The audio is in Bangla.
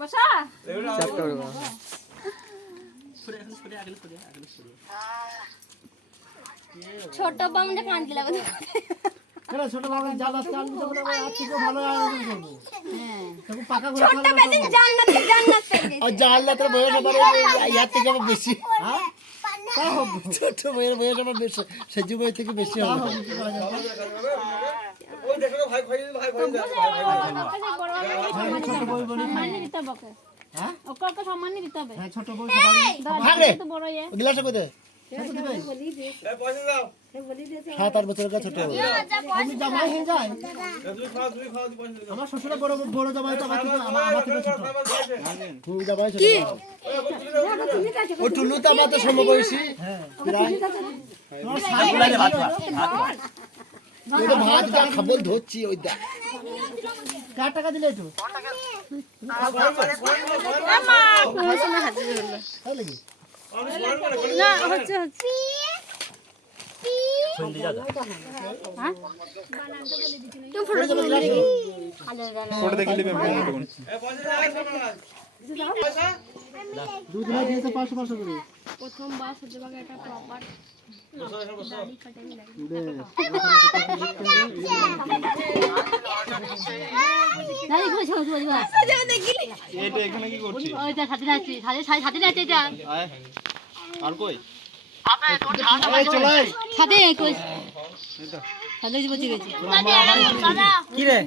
বসা ছোট বামটা কাঁদতে লাগবে কেন ছোট বাবা জাল আসতে আনবি তো বলে আজকে তো ভালো আয়োজন করব হ্যাঁ তখন পাকা করে ছোট বেশি জান্নাত পেয়ে আর জানলাতে বয়স আবার ইয়ার থেকে আবার বেশি হ্যাঁ তা হবে ছোট বয়স আবার বেশি সেজু বয়স থেকে বেশি হবে ওই দেখো ভাই ছোট বই বলি সম্মান দিতে হবে হ্যাঁ ওকে সম্মান দিতে হবে হ্যাঁ ছোট বই ভাগে তো বড় ইয়ে গিলাস কই দে এই পয়সা দাও 7-8 বছরের কাছে ছোট হবে আমি জামাই হয়ে যায় তুমি খাও পয়সা দাও আমার শ্বশুর বড় জামাই তো আমার থেকে ছোট তুমি জামাই ছোট ও টুলু তো আমার তো সমবয়সী হ্যাঁ ভাত যা খাবল ধরছি ওই দা কার টাকা দিলে তো না হচ্ছে ফটো দেখে নেবে আমি এই পয়সা দুধ না দিয়েছে 500 করে প্রথমবার সত্যবাগে একটা প্রপার দাদি কই ছোট বলবা এটা এখানে কি করছিস ওইটা সাথে যাচ্ছি সাথে যাচ্ছে এটা আয় আর কই এই চলাই সাথে কই সাথে বসে গেছি কি রে